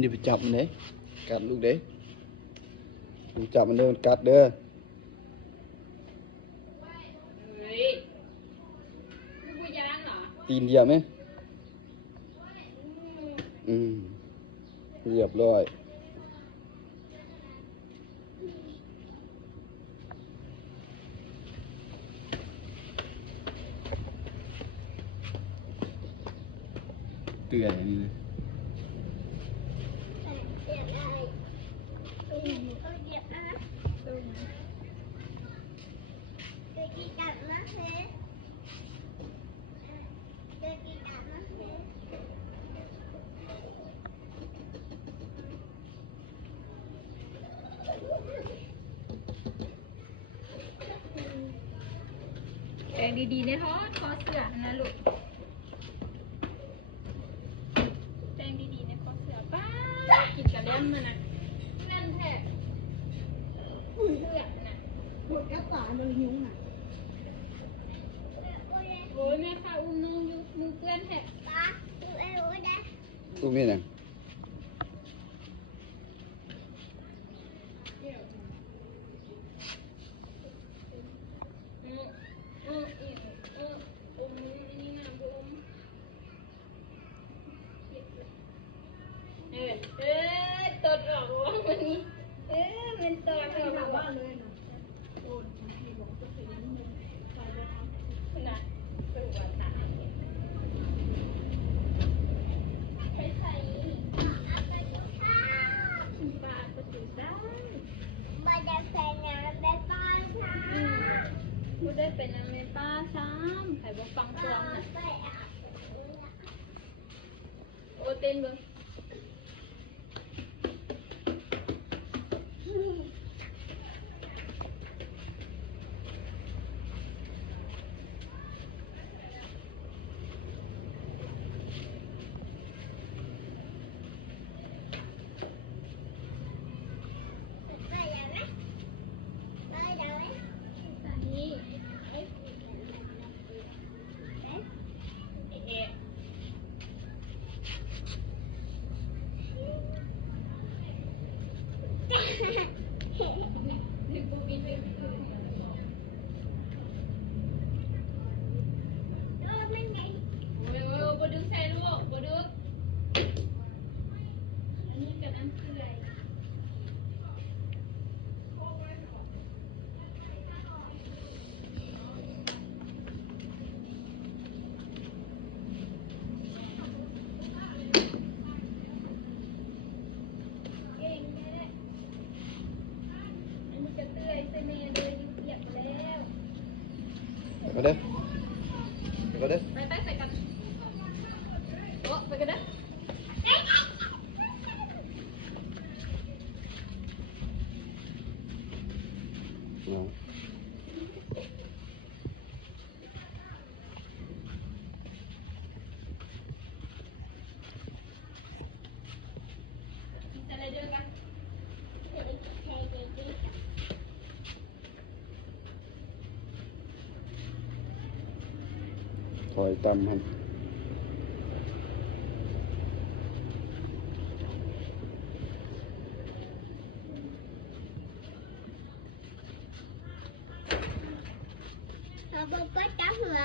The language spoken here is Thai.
อย่าไปจับมันเด้กัดลูกเด้มันจับมันเด้อมันกัดเด้อเฮ้ยลูกยางเหรอตีนเหยียบไหมเหยียบร้อยเตื่อยนี่เลยแต่งดีๆในท้อเสื้อนะลูกแต่งดีๆในคอเสื้อป้ากินกระเด็นมันนะแน่นแท้เสื้อน่ะปวดกระสายมันหิวน่ะโอ้ยแม่ค่ะอุ้มน้องอยู่มือเปื้อนแท้ป้าลูกนี่นะตดออกว่ามันนี่มันตดออกว่าเลยนะโอนที่บอกจะเป็นมือใส่เลยครับขนาดตัวตาไปใส่ปลาประตูได้ไม่ได้เป็นน้ำในป้าช้ำไม่ได้เป็นน้ำในป้าช้ำใครบอกฟังตัวนะโอเต้นเบิ้งไปเด้อไปเด้อไปใส่กันโอ้ไปกันเด้อถอยตำมันเราบอกว่าจับหัว